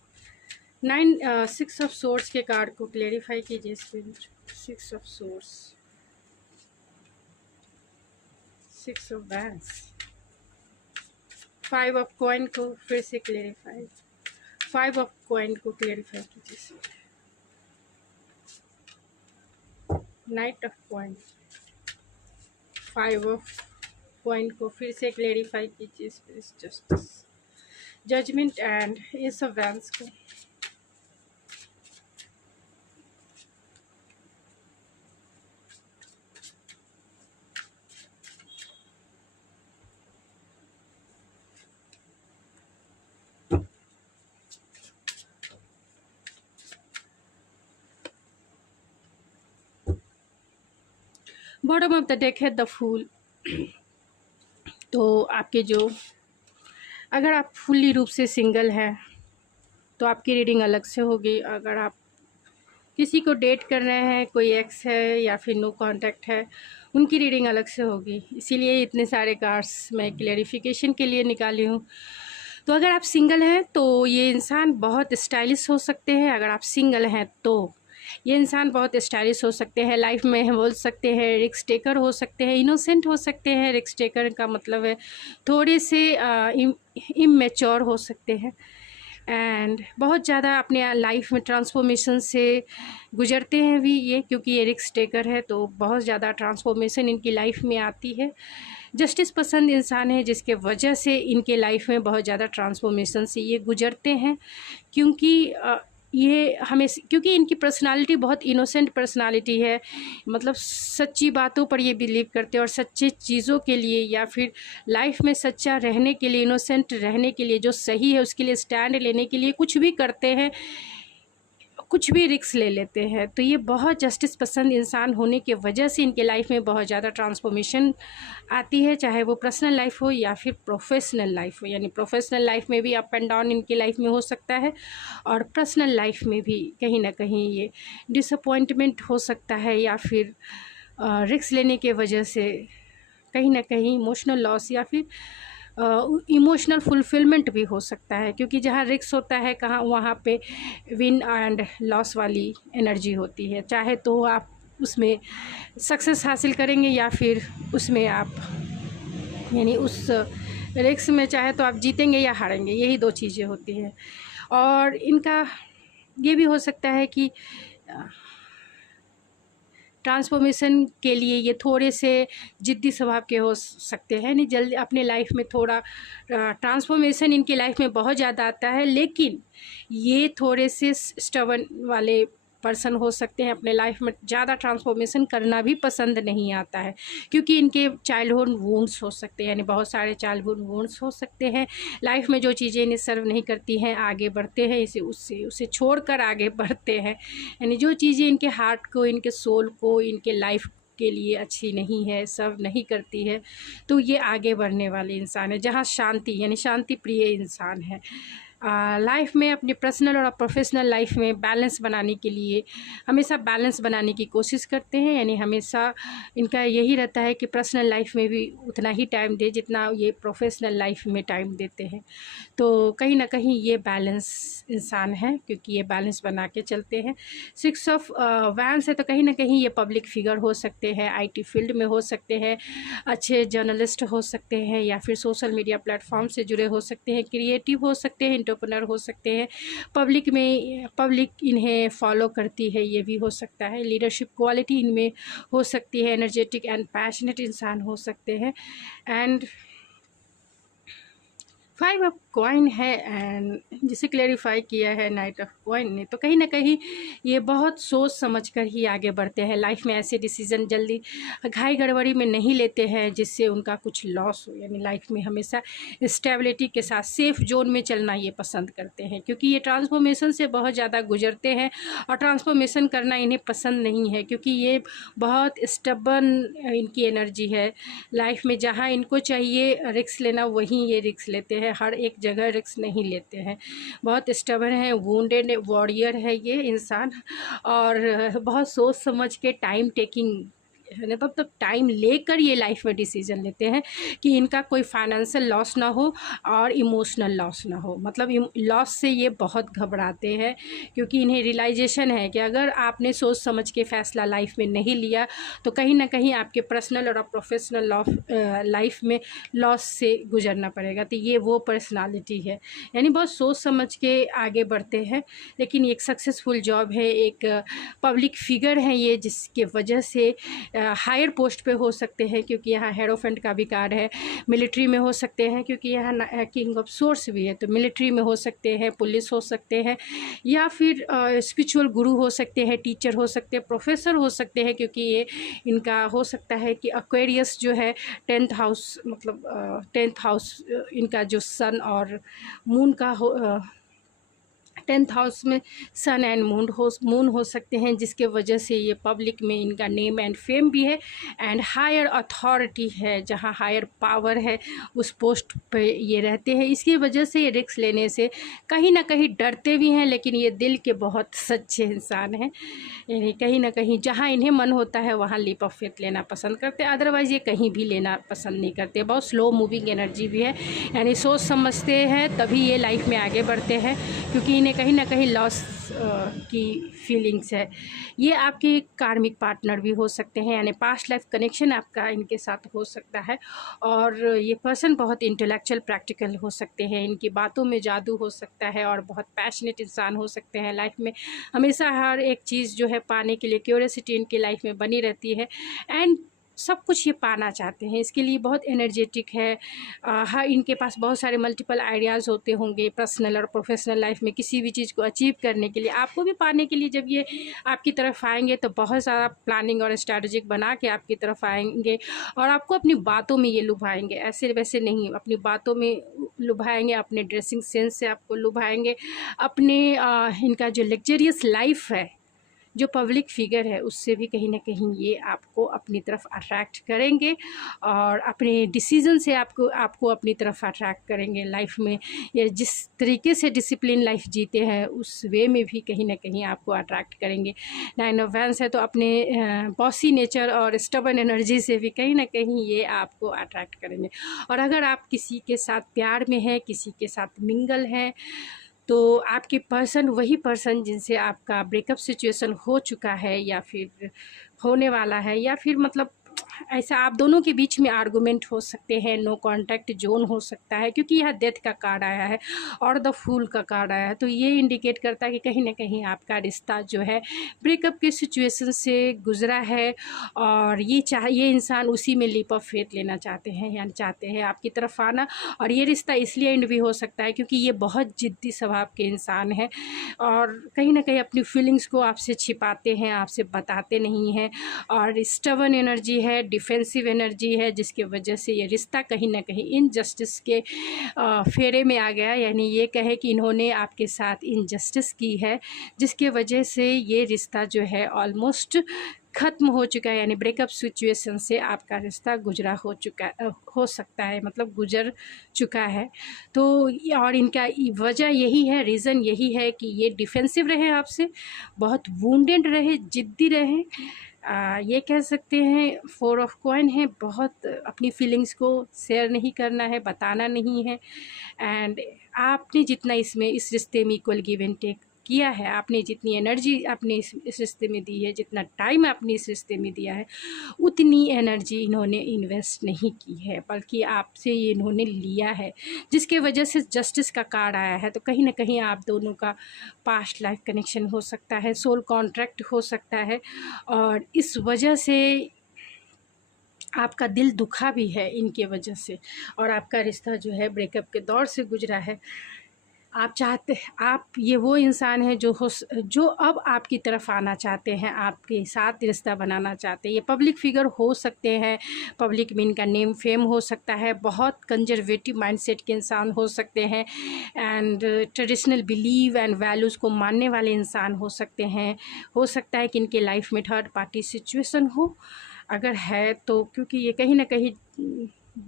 6 of source के कार्ड को क्लेरिफाई कीजिए spirit. 6 of swords, 6 of wands, 5 of coin को फिर से क्लेरिफाई। 5 ऑफ कॉइन को क्लेरिफाई कीजिए। Knight of coin, 5 of coin को फिर से क्लेरिफाई कीजिए spirit. Justice, judgement and ace of wands को। बॉटम ऑफ द डेक है द फूल। तो आपके जो, अगर आप फुल्ली रूप से सिंगल हैं तो आपकी रीडिंग अलग से होगी। अगर आप किसी को डेट कर रहे हैं, कोई एक्स है या फिर नो कांटेक्ट है, उनकी रीडिंग अलग से होगी। इसीलिए इतने सारे कार्ड्स मैं क्लेरिफिकेशन के लिए निकाली हूँ। तो अगर आप सिंगल हैं तो ये इंसान बहुत स्टाइलिश हो सकते हैं। अगर आप सिंगल हैं तो ये इंसान बहुत स्टाइलिश हो सकते हैं, लाइफ में हम बोल सकते हैं रिस्क टेकर हो सकते हैं, इनोसेंट हो सकते हैं। रिस्क टेकर का मतलब है थोड़े से इमेच्योर हो सकते हैं, एंड बहुत ज़्यादा अपने लाइफ में ट्रांसफॉर्मेशन से गुजरते हैं भी ये, क्योंकि ये रिस्क टेकर है तो बहुत ज़्यादा ट्रांसफॉर्मेशन इनकी लाइफ में आती है। जस्टिस पसंद इंसान है, जिसके वजह से इनके लाइफ में बहुत ज़्यादा ट्रांसफॉर्मेशन से ये गुजरते हैं, क्योंकि ये हमें, क्योंकि इनकी पर्सनालिटी बहुत इनोसेंट पर्सनालिटी है। मतलब सच्ची बातों पर ये बिलीव करते हैं, और सच्ची चीज़ों के लिए या फिर लाइफ में सच्चा रहने के लिए, इनोसेंट रहने के लिए, जो सही है उसके लिए स्टैंड लेने के लिए कुछ भी करते हैं, कुछ भी रिस्क ले लेते हैं। तो ये बहुत जस्टिस पसंद इंसान होने के वजह से इनके लाइफ में बहुत ज़्यादा ट्रांसफॉर्मेशन आती है, चाहे वो पर्सनल लाइफ हो या फिर प्रोफेशनल लाइफ हो। यानी प्रोफेशनल लाइफ में भी अप एंड डाउन इनकी लाइफ में हो सकता है, और पर्सनल लाइफ में भी कहीं ना कहीं ये डिसअपॉइंटमेंट हो सकता है, या फिर रिस्क लेने के वजह से कहीं ना कहीं इमोशनल लॉस या फिर इमोशनल फुलफिलमेंट भी हो सकता है। क्योंकि जहाँ रिस्क होता है कहाँ, वहाँ पे विन एंड लॉस वाली एनर्जी होती है। चाहे तो आप उसमें सक्सेस हासिल करेंगे, या फिर उसमें आप, यानी उस रिस्क में चाहे तो आप जीतेंगे या हारेंगे, यही 2 चीज़ें होती हैं। और इनका ये भी हो सकता है कि ट्रांसफॉर्मेशन के लिए ये थोड़े से जिद्दी स्वभाव के हो सकते हैं। नहीं, जल्दी अपने लाइफ में थोड़ा ट्रांसफॉर्मेशन इनकी लाइफ में बहुत ज़्यादा आता है, लेकिन ये थोड़े से स्टबर्न वाले पर्सन हो सकते हैं। अपने लाइफ में ज़्यादा ट्रांसफॉर्मेशन करना भी पसंद नहीं आता है, क्योंकि इनके चाइल्डहुड वुंड्स हो सकते हैं, यानी बहुत सारे चाइल्डहुड वुंड्स हो सकते हैं। लाइफ में जो चीज़ें इन्हें सर्व नहीं करती हैं, आगे बढ़ते हैं इसे उसे छोड़कर आगे बढ़ते हैं। यानी जो चीज़ें इनके हार्ट को, इनके सोल को, इनके लाइफ के लिए अच्छी नहीं है, सर्व नहीं करती है, तो ये आगे बढ़ने वाले इंसान है। जहाँ शांति, यानी शांति प्रिय इंसान है। लाइफ में अपनी पर्सनल और प्रोफेशनल लाइफ में बैलेंस बनाने के लिए हमेशा बैलेंस बनाने की कोशिश करते हैं। यानी हमेशा इनका यही रहता है कि पर्सनल लाइफ में भी उतना ही टाइम दे जितना ये प्रोफेशनल लाइफ में टाइम देते हैं। तो कहीं ना कहीं ये बैलेंस इंसान है, क्योंकि ये बैलेंस बना के चलते हैं। 6 ऑफ वैंस है, तो कहीं ना कहीं ये पब्लिक फिगर हो सकते हैं, IT फील्ड में हो सकते हैं, अच्छे जर्नलिस्ट हो सकते हैं, या फिर सोशल मीडिया प्लेटफॉर्म से जुड़े हो सकते हैं, क्रिएटिव हो सकते हैं, एंटरप्रेन्योर हो सकते हैं, पब्लिक इन्हें फॉलो करती है, ये भी हो सकता है। लीडरशिप क्वालिटी इनमें हो सकती है, एनर्जेटिक एंड पैशनेट इंसान हो सकते हैं। एंड 5 ऑफ कॉइन है, एंड जिसे क्लेरिफाई किया है नाइट ऑफ कॉइन ने, तो कहीं ना कहीं ये बहुत सोच समझ कर ही आगे बढ़ते हैं। लाइफ में ऐसे डिसीजन जल्दी घाई गड़बड़ी में नहीं लेते हैं जिससे उनका कुछ लॉस हो। यानी लाइफ में हमेशा स्टेबिलिटी के साथ सेफ जोन में चलना ये पसंद करते हैं, क्योंकि ये ट्रांसफॉर्मेशन से बहुत ज़्यादा गुजरते हैं और ट्रांसफॉर्मेशन करना इन्हें पसंद नहीं है, क्योंकि ये बहुत स्टबर्न इनकी एनर्जी है। लाइफ में जहाँ इनको चाहिए रिस्क लेना वहीं ये रिस्क लेते हैं, हर एक जगह रिस्क नहीं लेते हैं। बहुत स्टबर्न है, वुंडेड वॉरियर है ये इंसान, और बहुत सोच समझ के टाइम टेकिंग मतलब टाइम लेकर ये लाइफ में डिसीजन लेते हैं कि इनका कोई फाइनेंशियल लॉस ना हो और इमोशनल लॉस ना हो। मतलब लॉस से ये बहुत घबराते हैं, क्योंकि इन्हें रियलाइजेशन है कि अगर आपने सोच समझ के फ़ैसला लाइफ में नहीं लिया तो कहीं ना कहीं आपके पर्सनल और प्रोफेशनल लाइफ में लॉस से गुजरना पड़ेगा। तो ये वो पर्सनालिटी है, यानी बहुत सोच समझ के आगे बढ़ते हैं। लेकिन एक सक्सेसफुल जॉब है, एक पब्लिक फिगर है ये, जिसके वजह से हायर पोस्ट पे हो सकते हैं, क्योंकि यहाँ हेरोफेंट का भी कार्ड है। मिलिट्री में हो सकते हैं, क्योंकि यहाँ किंग ऑफ सोर्स भी है, तो मिलिट्री में हो सकते हैं, पुलिस हो सकते हैं, या फिर स्पिरिचुअल गुरु हो सकते हैं, टीचर हो सकते हैं, प्रोफेसर हो सकते हैं, क्योंकि ये इनका हो सकता है कि एक्वेरियस जो है 10th हाउस, मतलब 10th हाउस इनका जो सन और मून का 10th हाउस में सन एंड मून हो सकते हैं, जिसके वजह से ये पब्लिक में इनका नेम एंड फेम भी है, एंड हायर अथॉरिटी है, जहाँ हायर पावर है उस पोस्ट पे ये रहते हैं। इसकी वजह से ये रिस्क लेने से कहीं ना कहीं डरते भी हैं, लेकिन ये दिल के बहुत सच्चे इंसान हैं। यानी कहीं ना कहीं जहाँ इन्हें मन होता है वहाँ लीप ऑफ फेथ लेना पसंद करते हैं, अदरवाइज़ ये कहीं भी लेना पसंद नहीं करते। बहुत स्लो मूविंग एनर्जी भी है, यानी सोच समझते हैं तभी ये लाइफ में आगे बढ़ते हैं, क्योंकि इन्हें कहीं ना कहीं लॉस की फीलिंग्स है। ये आपके कार्मिक पार्टनर भी हो सकते हैं, यानी पास्ट लाइफ कनेक्शन आपका इनके साथ हो सकता है। और ये पर्सन बहुत इंटेलेक्चुअल प्रैक्टिकल हो सकते हैं, इनकी बातों में जादू हो सकता है, और बहुत पैशनेट इंसान हो सकते हैं। लाइफ में हमेशा हर एक चीज़ जो है पाने के लिए क्यूरियोसिटी इनकी लाइफ में बनी रहती है, एंड सब कुछ ये पाना चाहते हैं, इसके लिए बहुत एनर्जेटिक है। हाँ, इनके पास बहुत सारे मल्टीपल आइडियाज़ होते होंगे पर्सनल और प्रोफेशनल लाइफ में किसी भी चीज़ को अचीव करने के लिए। आपको भी पाने के लिए जब ये आपकी तरफ आएंगे तो बहुत सारा प्लानिंग और स्ट्रैटेजिक बना के आपकी तरफ आएंगे, और आपको अपनी बातों में ये लुभाएंगे, ऐसे वैसे नहीं, अपनी बातों में लुभाएंगे, अपने ड्रेसिंग सेंस से आपको लुभाएंगे, अपने इनका जो लग्जरियस लाइफ है, जो पब्लिक फिगर है, उससे भी कहीं ना कहीं ये आपको अपनी तरफ अट्रैक्ट करेंगे, और अपने डिसीज़न से आपको अपनी तरफ अट्रैक्ट करेंगे। लाइफ में ये जिस तरीके से डिसिप्लिन लाइफ जीते हैं उस वे में भी कहीं ना कहीं आपको अट्रैक्ट करेंगे। 9 ऑफ वैंस है, तो अपने बॉसी नेचर और स्टबर्न एनर्जी से भी कहीं ना कहीं ये आपको अट्रैक्ट करेंगे। और अगर आप किसी के साथ प्यार में हैं, किसी के साथ मिंगल हैं, तो आपके पर्सन वही पर्सन जिनसे आपका ब्रेकअप सिचुएशन हो चुका है, या फिर होने वाला है, या फिर मतलब ऐसा आप दोनों के बीच में आर्गूमेंट हो सकते हैं, नो कॉन्टैक्ट जोन हो सकता है, क्योंकि यह डेथ का कार्ड आया है और द फूल का कार्ड आया है। तो ये इंडिकेट करता है कि कहीं ना कहीं आपका रिश्ता जो है ब्रेकअप के सिचुएशन से गुजरा है, और ये इंसान उसी में लीप ऑफ फेथ लेना चाहते हैं, यानी चाहते हैं आपकी तरफ आना। और ये रिश्ता इसलिए एंड भी हो सकता है क्योंकि ये बहुत जिद्दी स्वभाव के इंसान हैं, और कहीं ना कहीं अपनी फीलिंग्स को आपसे छिपाते हैं, आपसे बताते नहीं हैं, और स्टबर्न एनर्जी है, डिफेंसिव एनर्जी है, जिसके वजह से ये रिश्ता कहीं ना कहीं इनजस्टिस के फेरे में आ गया। यानी ये कहे कि इन्होंने आपके साथ इनजस्टिस की है, जिसके वजह से ये रिश्ता जो है ऑलमोस्ट ख़त्म हो चुका है, यानी ब्रेकअप सिचुएशन से आपका रिश्ता गुजरा हो सकता है, मतलब गुजर चुका है। तो और इनका वजह यही है, रीज़न यही है कि ये डिफेंसिव रहे आपसे, बहुत वुंडेड रहे, ज़िद्दी रहे। ये कह सकते हैं 4 ऑफ कॉइन है, बहुत अपनी फीलिंग्स को शेयर नहीं करना है, बताना नहीं है। एंड आपने जितना इस रिश्ते में इक्वल गिव एंड टेक किया है, आपने जितनी एनर्जी आपने इस रिश्ते में दी है, जितना टाइम आपने इस रिश्ते में दिया है, उतनी एनर्जी इन्होंने इन्वेस्ट नहीं की है, बल्कि आपसे ये इन्होंने लिया है, जिसके वजह से जस्टिस का कार्ड आया है। तो कहीं ना कहीं आप दोनों का पास्ट लाइफ कनेक्शन हो सकता है, सोल कॉन्ट्रैक्ट हो सकता है, और इस वजह से आपका दिल दुखा भी है इनके वजह से, और आपका रिश्ता जो है ब्रेकअप के दौर से गुजरा है। आप ये वो इंसान हैं जो अब आपकी तरफ आना चाहते हैं, आपके साथ रिश्ता बनाना चाहते हैं। ये पब्लिक फिगर हो सकते हैं, पब्लिक में इनका नेम फेम हो सकता है, बहुत कंजर्वेटिव माइंडसेट के इंसान हो सकते हैं, and traditional believe and values को मानने वाले इंसान हो सकते हैं। हो सकता है कि इनके लाइफ में थर्ड पार्टी सिचुएशन हो, अगर है तो, क्योंकि ये कहीं ना कहीं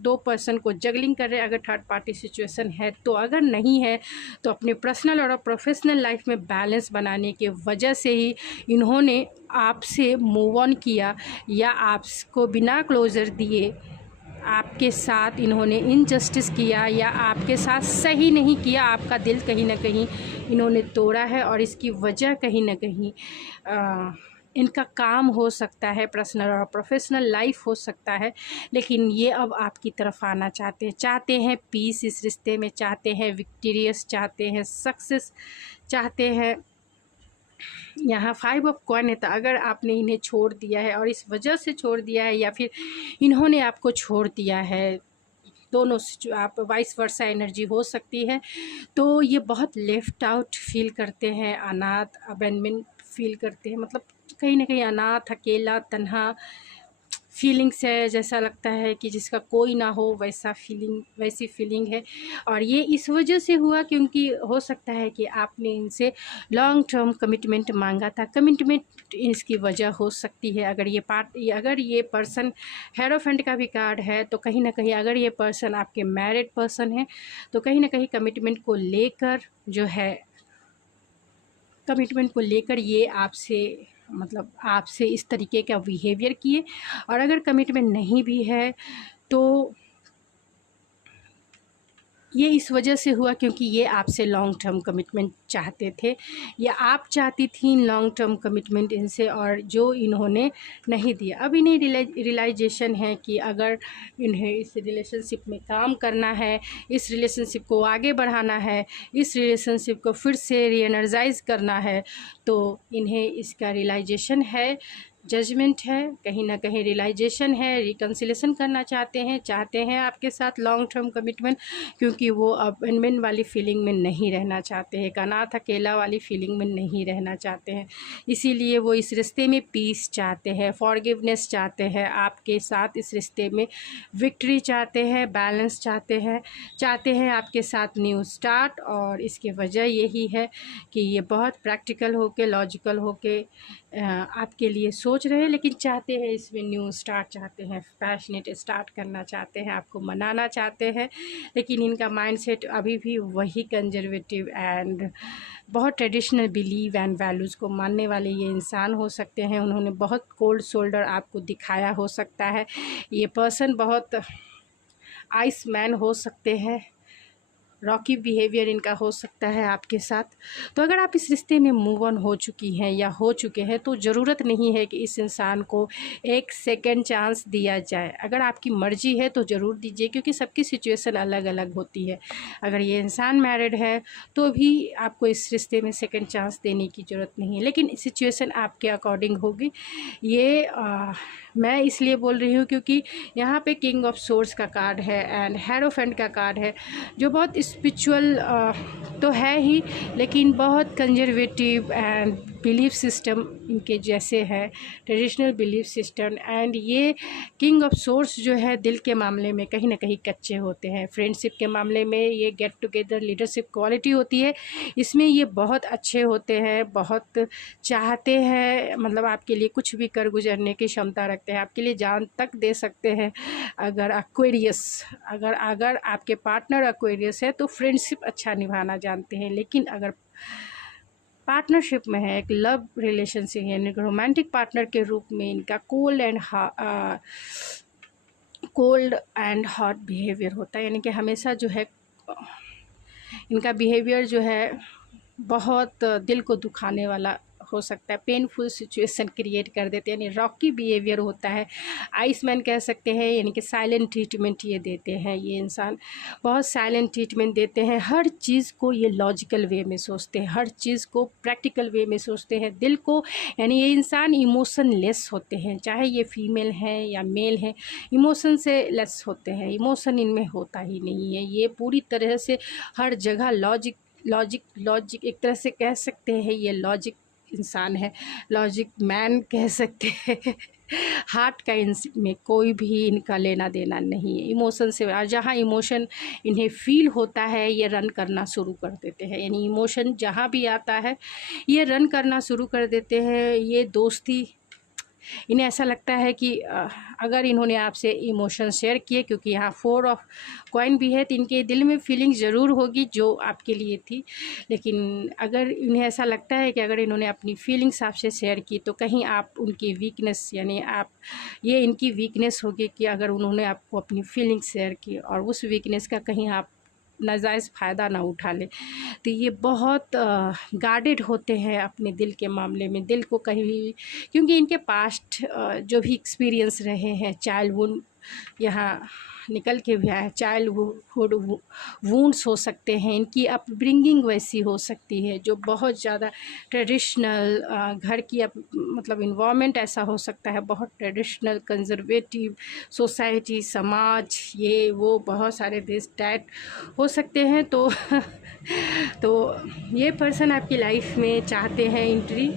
2 पर्सन को जगलिंग कर रहे हैं, अगर थर्ड पार्टी सिचुएशन है तो। अगर नहीं है तो अपने पर्सनल और प्रोफेशनल लाइफ में बैलेंस बनाने के वजह से ही इन्होंने आपसे मूव ऑन किया, या आपको बिना क्लोज़र दिए आपके साथ इन्होंने इनजस्टिस किया, या आपके साथ सही नहीं किया। आपका दिल कहीं ना कहीं इन्होंने तोड़ा है, और इसकी वजह कहीं ना कहीं इनका काम हो सकता है, पर्सनल और प्रोफेशनल लाइफ हो सकता है। लेकिन ये अब आपकी तरफ आना चाहते हैं पीस इस रिश्ते में, चाहते हैं विक्टोरियस, चाहते हैं सक्सेस, चाहते हैं। यहाँ 5 ऑफ कॉइन है, तो अगर आपने इन्हें छोड़ दिया है और इस वजह से छोड़ दिया है, या फिर इन्होंने आपको छोड़ दिया है, दोनों आप वाइस वर्सा एनर्जी हो सकती है, तो ये बहुत लेफ्ट आउट फील करते हैं, अनाथ अबेंडमेंट फील करते हैं, मतलब कहीं ना कहीं अनाथ, अकेला, तन्हा फीलिंग्स है। जैसा लगता है कि जिसका कोई ना हो, वैसी फीलिंग है। और ये इस वजह से हुआ क्योंकि हो सकता है कि आपने इनसे लॉन्ग टर्म कमिटमेंट मांगा था। कमिटमेंट इसकी वजह हो सकती है। अगर ये पर्सन हेरोफेंट का भी कार्ड है, तो कहीं ना कहीं अगर ये पर्सन आपके मैरिड पर्सन है, तो कहीं ना कहीं कमिटमेंट को लेकर ये आपसे इस तरीके का बिहेवियर किए। और अगर कमिटमेंट नहीं भी है तो ये इस वजह से हुआ क्योंकि ये आपसे लॉन्ग टर्म कमिटमेंट चाहते थे, या आप चाहती थी लॉन्ग टर्म कमिटमेंट इनसे, और जो इन्होंने नहीं दिया। अब इन्हें रियलाइजेशन है कि अगर इन्हें इस रिलेशनशिप में काम करना है, इस रिलेशनशिप को आगे बढ़ाना है, इस रिलेशनशिप को फिर से रीएनर्जाइज करना है, तो इन्हें इसका रियलाइजेशन है, जजमेंट है, कहीं ना कहीं रियलाइजेशन है, रिकन्सिलेशन करना चाहते हैं आपके साथ लॉन्ग टर्म कमिटमेंट, क्योंकि वो अबेंडमेंट वाली फीलिंग में नहीं रहना चाहते हैं, अनाथ अकेला वाली फीलिंग में नहीं रहना चाहते हैं। इसीलिए वो इस रिश्ते में पीस चाहते हैं, फॉरगिवनेस चाहते हैं, आपके साथ इस रिश्ते में विक्ट्री चाहते हैं, बैलेंस चाहते हैं आपके साथ न्यू स्टार्ट। और इसकी वजह यही है कि ये बहुत प्रैक्टिकल होके, लॉजिकल होके आपके लिए सोच रहे हैं, लेकिन चाहते हैं इसमें न्यू स्टार्ट चाहते हैं, पैशनेट स्टार्ट करना चाहते हैं, आपको मनाना चाहते हैं। लेकिन इनका माइंडसेट अभी भी वही कंजर्वेटिव एंड बहुत ट्रेडिशनल बिलीव एंड वैल्यूज़ को मानने वाले ये इंसान हो सकते हैं। उन्होंने बहुत कोल्ड शोल्डर आपको दिखाया हो सकता है। ये पर्सन बहुत आइस मैन हो सकते हैं, रॉकी बिहेवियर इनका हो सकता है आपके साथ। तो अगर आप इस रिश्ते में मूव ऑन हो चुकी हैं या हो चुके हैं, तो ज़रूरत नहीं है कि इस इंसान को एक सेकंड चांस दिया जाए। अगर आपकी मर्ज़ी है तो ज़रूर दीजिए, क्योंकि सबकी सिचुएशन अलग अलग होती है। अगर ये इंसान मैरिड है तो भी आपको इस रिश्ते में सेकंड चांस देने की ज़रूरत नहीं है, लेकिन सिचुएशन आपके अकॉर्डिंग होगी। ये मैं इसलिए बोल रही हूँ क्योंकि यहाँ पे किंग ऑफ सोर्ड्स का कार्ड है एंड हेरोफेंट का कार्ड है, जो बहुत स्पिरिचुअल तो है ही, लेकिन बहुत कंजर्वेटिव एंड बिलीफ सिस्टम इनके जैसे है, ट्रेडिशनल बिलीफ सिस्टम। एंड ये किंग ऑफ सोर्स जो है दिल के मामले में कहीं ना कहीं कच्चे होते हैं। फ्रेंडशिप के मामले में ये गेट टुगेदर लीडरशिप क्वालिटी होती है, इसमें ये बहुत अच्छे होते हैं, बहुत चाहते हैं, मतलब आपके लिए कुछ भी कर गुजरने की क्षमता रखते हैं, आपके लिए जान तक दे सकते हैं। अगर एक्वेरियस अगर आपके पार्टनर एक्वेरियस है तो फ्रेंडशिप अच्छा निभाना जानते हैं, लेकिन अगर पार्टनरशिप में है, एक लव रिलेशनशिप यानी रोमांटिक पार्टनर के रूप में इनका कोल्ड एंड हॉट बिहेवियर होता है। यानी कि हमेशा जो है इनका बिहेवियर जो है बहुत दिल को दुखाने वाला हो सकता है, पेनफुल सिचुएशन क्रिएट कर देते हैं, यानी रॉकी बिहेवियर होता है, आइसमैन कह सकते हैं। यानी कि साइलेंट ट्रीटमेंट ये देते हैं, ये इंसान बहुत साइलेंट ट्रीटमेंट देते हैं। हर चीज़ को ये लॉजिकल वे में सोचते हैं, हर चीज़ को प्रैक्टिकल वे में सोचते हैं। दिल को यानी ये इंसान इमोशन लेस होते हैं, चाहे ये फीमेल हैं या मेल हैं, इमोशन से लेस होते हैं, इमोशन इनमें होता ही नहीं है। ये पूरी तरह से हर जगह लॉजिक एक तरह से कह सकते हैं, ये लॉजिक इंसान है, लॉजिक मैन कह सकते हैं। हार्ट का में कोई भी इनका लेना देना नहीं है, इमोशन से। और जहाँ इमोशन इन्हें फील होता है ये रन करना शुरू कर देते हैं, यानी इमोशन जहाँ भी आता है ये रन करना शुरू कर देते हैं। ये दोस्ती, इन्हें ऐसा लगता है कि अगर इन्होंने आपसे इमोशन शेयर किए, क्योंकि यहाँ 4 ऑफ कॉइन भी है, तो इनके दिल में फीलिंग ज़रूर होगी जो आपके लिए थी। लेकिन अगर इन्हें ऐसा लगता है कि अगर इन्होंने अपनी फीलिंग्स आपसे शेयर की तो कहीं आप उनकी वीकनेस, यानी ये इनकी वीकनेस होगी कि अगर उन्होंने आपको अपनी फीलिंग्स शेयर की और उस वीकनेस का कहीं आप नाजायज़ फ़ायदा ना उठा ले। तो ये बहुत गार्डेड होते हैं अपने दिल के मामले में, दिल को कहीं भी, क्योंकि इनके पास्ट जो भी एक्सपीरियंस रहे हैं, चाइल्डहुड यहाँ निकल के भी आए, चाइल्डहुड वूंड्स हो सकते हैं, इनकी अपब्रिंगिंग वैसी हो सकती है जो बहुत ज़्यादा ट्रेडिशनल, घर की मतलब इन्वायरमेंट ऐसा हो सकता है, बहुत ट्रेडिशनल कंजर्वेटिव सोसाइटी, समाज, ये वो बहुत सारे दिस डैट हो सकते हैं। तो ये पर्सन आपकी लाइफ में चाहते हैं एंट्री।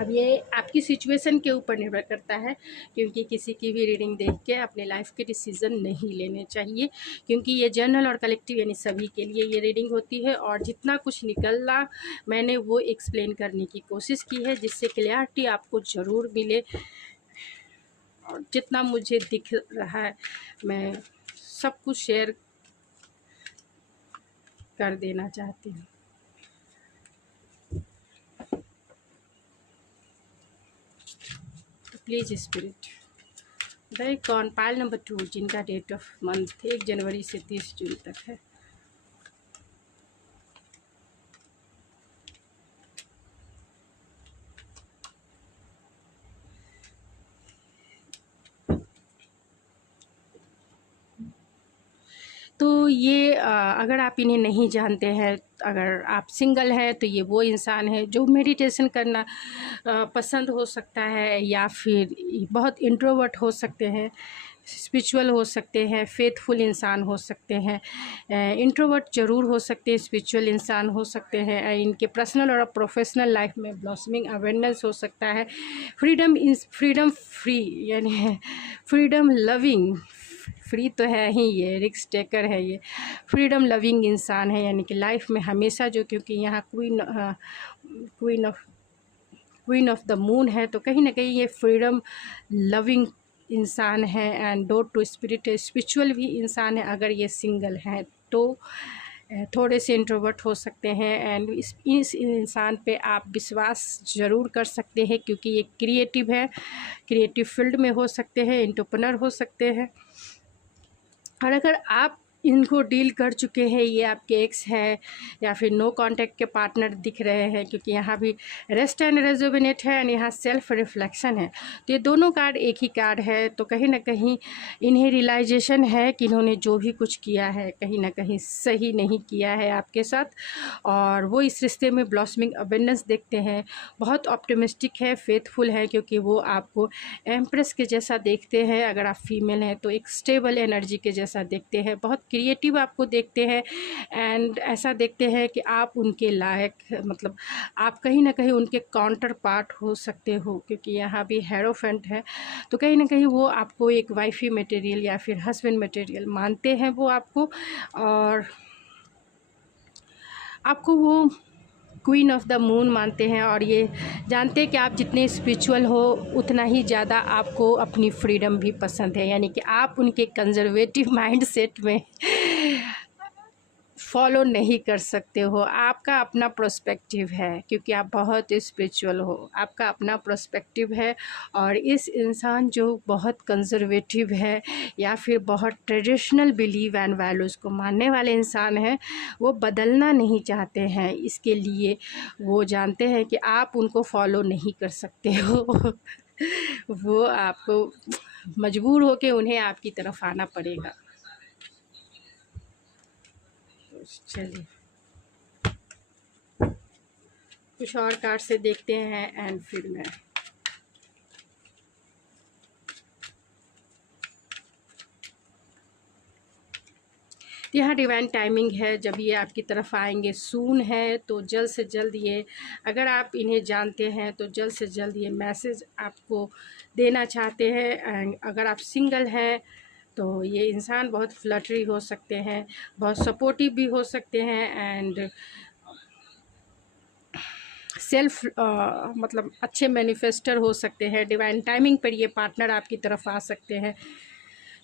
अब ये आपकी सिचुएशन के ऊपर निर्भर करता है, क्योंकि किसी की भी रीडिंग देख के अपने लाइफ के डिसीज़न नहीं लेने चाहिए, क्योंकि ये जनरल और कलेक्टिव यानी सभी के लिए ये रीडिंग होती है। और जितना कुछ निकला मैंने वो एक्सप्लेन करने की कोशिश की है, जिससे क्लियरिटी आपको ज़रूर मिले। और जितना मुझे दिख रहा है मैं सब कुछ शेयर कर देना चाहती हूँ। Please spirit the con pile number 2, जिनका डेट ऑफ मंथ 1 जनवरी से 30 जून तक है। तो ये अगर आप इन्हें नहीं जानते हैं, अगर आप सिंगल हैं तो ये वो इंसान है जो मेडिटेशन करना पसंद हो सकता है, या फिर बहुत इंट्रोवर्ट हो सकते हैं, स्पिरिचुअल हो सकते हैं, फेथफुल इंसान हो सकते हैं, इंट्रोवर्ट ज़रूर हो सकते हैं, स्पिरिचुअल इंसान हो सकते हैं। इनके पर्सनल और प्रोफेशनल लाइफ में ब्लॉसमिंग अवेयरनेस हो सकता है, फ्रीडम फ्री यानी फ्रीडम लविंग, फ्री तो है ही, ये रिस्क टेकर है, ये फ्रीडम लविंग इंसान है। यानी कि लाइफ में हमेशा जो, क्योंकि यहाँ क्वीन ऑफ द मून है, तो कहीं ना कहीं ये फ्रीडम लविंग इंसान है। And door to spirit, spiritual भी इंसान है। अगर ये सिंगल हैं तो थोड़े से इंट्रोवर्ट हो सकते हैं। एंड इस इंसान पे आप विश्वास ज़रूर कर सकते हैं, क्योंकि ये क्रिएटिव है, क्रिएटिव फील्ड में हो सकते हैं, एंटरप्रेन्योर हो सकते हैं। और अगर आप इनको डील कर चुके हैं, ये आपके एक्स है या फिर नो कांटेक्ट के पार्टनर दिख रहे हैं, क्योंकि यहाँ भी रेस्ट एंड रेजुविनेट है और यहाँ सेल्फ रिफ्लेक्शन है, तो ये दोनों कार्ड एक ही कार्ड है। तो कहीं ना कहीं इन्हें रियलाइजेशन है कि इन्होंने जो भी कुछ किया है कहीं ना कहीं सही नहीं किया है आपके साथ, और वो इस रिश्ते में ब्लॉसमिंग अबेंडेंस देखते हैं। बहुत ऑप्टिमिस्टिक है, फेथफुल है, क्योंकि वो आपको एम्प्रेस के जैसा देखते हैं। अगर आप फीमेल हैं तो एक स्टेबल एनर्जी के जैसा देखते हैं, बहुत क्रिएटिव आपको देखते हैं एंड ऐसा देखते हैं कि आप उनके लायक, मतलब आप कहीं ना कहीं उनके काउंटर पार्ट हो सकते हो, क्योंकि यहाँ भी हेरोफेंट है। तो कहीं ना कहीं वो आपको एक वाइफी मटेरियल या फिर हस्बैंड मटेरियल मानते हैं वो आपको, और आपको वो क्वीन ऑफ द मून मानते हैं, और ये जानते हैं कि आप जितने स्पिरिचुअल हो उतना ही ज़्यादा आपको अपनी फ्रीडम भी पसंद है, यानी कि आप उनके कंजर्वेटिव माइंडसेट में फॉलो नहीं कर सकते हो। आपका अपना पर्सपेक्टिव है, क्योंकि आप बहुत स्पिरिचुअल हो, आपका अपना पर्सपेक्टिव है। और इस इंसान जो बहुत कंजर्वेटिव है या फिर बहुत ट्रेडिशनल बिलीव एंड वैल्यूज़ को मानने वाले इंसान हैं, वो बदलना नहीं चाहते हैं। इसके लिए वो जानते हैं कि आप उनको फॉलो नहीं कर सकते हो वो आपको मजबूर हो के उन्हें आपकी तरफ आना पड़ेगा। चलिए कुछ और कार्ड से देखते हैं एंड फिर मैं यहाँ डिवाइन टाइमिंग है, जब ये आपकी तरफ आएंगे सून है, तो जल्द से जल्द ये, अगर आप इन्हें जानते हैं तो जल्द से जल्द ये मैसेज आपको देना चाहते हैं। एंड अगर आप सिंगल हैं तो ये इंसान बहुत फ्लटरी हो सकते हैं, बहुत सपोर्टिव भी हो सकते हैं एंड सेल्फ मतलब अच्छे मैनिफेस्टर हो सकते हैं। डिवाइन टाइमिंग पर ये पार्टनर आपकी तरफ आ सकते हैं।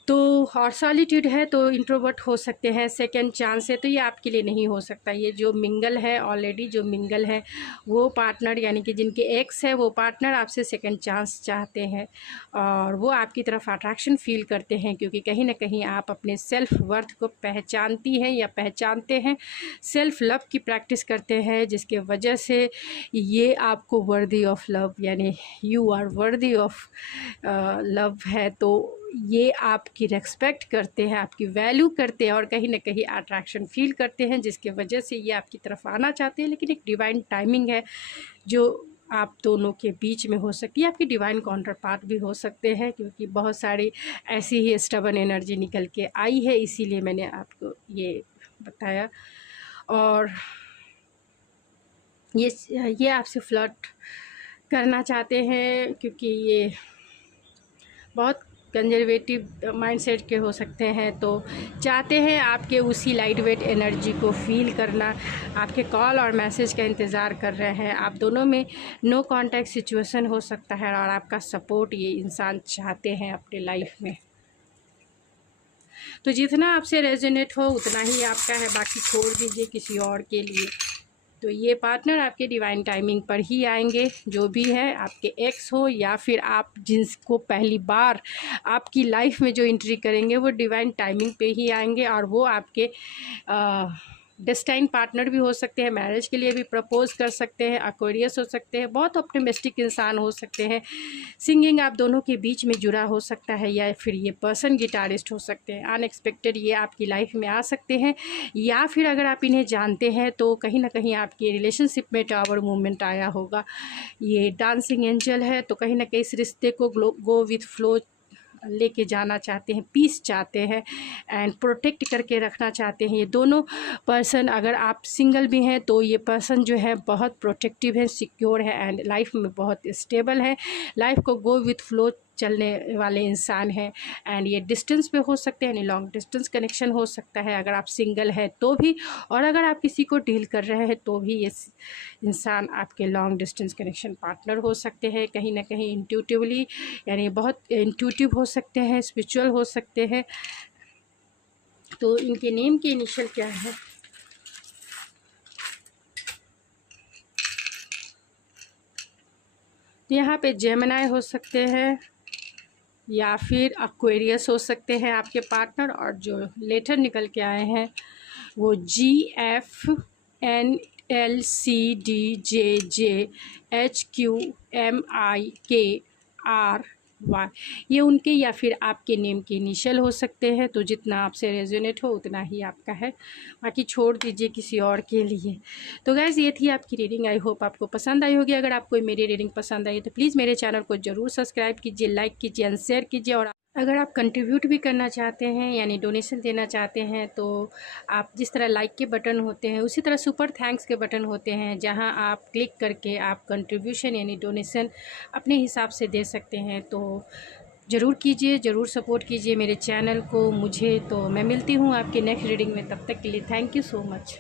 तो और सॉलिट्यूड है तो इंट्रोवर्ट हो सकते हैं। सेकंड चांस है तो ये आपके लिए नहीं हो सकता। ये जो मिंगल है, ऑलरेडी जो मिंगल है वो पार्टनर, यानी कि जिनके एक्स है वो पार्टनर आपसे सेकंड चांस चाहते हैं और वो आपकी तरफ अट्रैक्शन फील करते हैं, क्योंकि कहीं ना कहीं आप अपने सेल्फ वर्थ को पहचानती हैं या पहचानते हैं, सेल्फ लव की प्रैक्टिस करते हैं, जिसके वजह से ये आपको वर्दी ऑफ लव, यानी you are worthy of love है। तो ये आपकी रेस्पेक्ट करते हैं, आपकी वैल्यू करते हैं और कहीं ना कहीं अट्रैक्शन फील करते हैं, जिसके वजह से ये आपकी तरफ आना चाहते हैं। लेकिन एक डिवाइन टाइमिंग है जो आप दोनों के बीच में हो सकती है। आपकी डिवाइन काउंटर पार्ट भी हो सकते हैं, क्योंकि बहुत सारी ऐसी ही स्टबन एनर्जी निकल के आई है, इसीलिए मैंने आपको ये बताया। और ये आपसे फ्लर्ट करना चाहते हैं, क्योंकि ये बहुत कंजर्वेटिव माइंडसेट के हो सकते हैं, तो चाहते हैं आपके उसी लाइट वेट एनर्जी को फील करना, आपके कॉल और मैसेज का इंतज़ार कर रहे हैं। आप दोनों में नो कांटेक्ट सिचुएशन हो सकता है और आपका सपोर्ट ये इंसान चाहते हैं अपने लाइफ में। तो जितना आपसे रेजोनेट हो उतना ही आपका है, बाकी छोड़ दीजिए किसी और के लिए। तो ये पार्टनर आपके डिवाइन टाइमिंग पर ही आएंगे, जो भी है, आपके एक्स हो या फिर आप जिसको पहली बार आपकी लाइफ में जो एंट्री करेंगे वो डिवाइन टाइमिंग पे ही आएंगे और वो आपके डेस्टाइन पार्टनर भी हो सकते हैं, मैरिज के लिए भी प्रपोज कर सकते हैं, एक्वेरियस हो सकते हैं, बहुत ऑप्टिमिस्टिक इंसान हो सकते हैं, सिंगिंग आप दोनों के बीच में जुड़ा हो सकता है, या फिर ये पर्सन गिटारिस्ट हो सकते हैं। अनएक्सपेक्टेड ये आपकी लाइफ में आ सकते हैं, या फिर अगर आप इन्हें जानते हैं तो कहीं ना कहीं आपकी रिलेशनशिप में टावर मूवमेंट आया होगा। ये डांसिंग एंजल है, तो कहीं ना कहीं इस रिश्ते को गो विथ फ्लो लेके जाना चाहते हैं, पीस चाहते हैं एंड प्रोटेक्ट करके रखना चाहते हैं। ये दोनों पर्सन, अगर आप सिंगल भी हैं तो ये पर्सन जो है बहुत प्रोटेक्टिव है, सिक्योर है एंड लाइफ में बहुत स्टेबल है, लाइफ को गो विथ फ्लो चलने वाले इंसान हैं। एंड ये डिस्टेंस पे हो सकते हैं, यानी लॉन्ग डिस्टेंस कनेक्शन हो सकता है अगर आप सिंगल हैं तो भी, और अगर आप किसी को डील कर रहे हैं तो भी ये इंसान आपके लॉन्ग डिस्टेंस कनेक्शन पार्टनर हो सकते हैं। कहीं ना कहीं इंट्यूटिवली, यानी बहुत इंट्यूटिव हो सकते हैं, स्पिरिचुअल हो सकते हैं। तो इनके नेम के इनिशियल क्या है? यहाँ पे जेमिनी हो सकते हैं या फिर एक्वेरियस हो सकते हैं आपके पार्टनर, और जो लेटर निकल के आए हैं वो GFNLCDJJHQMIKRY, ये उनके या फिर आपके नेम के इनिशियल हो सकते हैं। तो जितना आपसे रेजोनेट हो उतना ही आपका है, बाकी छोड़ दीजिए किसी और के लिए। तो गाइज़ ये थी आपकी रीडिंग, आई होप आपको पसंद आई होगी। अगर आपको मेरी रीडिंग पसंद आई तो प्लीज़ मेरे चैनल को ज़रूर सब्सक्राइब कीजिए, लाइक कीजिए एंड शेयर कीजिए। और अगर आप कंट्रीब्यूट भी करना चाहते हैं यानी डोनेशन देना चाहते हैं तो आप जिस तरह लाइक के बटन होते हैं उसी तरह सुपर थैंक्स के बटन होते हैं, जहां आप क्लिक करके आप कंट्रीब्यूशन यानी डोनेशन अपने हिसाब से दे सकते हैं। तो ज़रूर कीजिए, ज़रूर सपोर्ट कीजिए मेरे चैनल को, मुझे। तो मैं मिलती हूँ आपकी नेक्स्ट रीडिंग में, तब तक के लिए थैंक यू सो मच।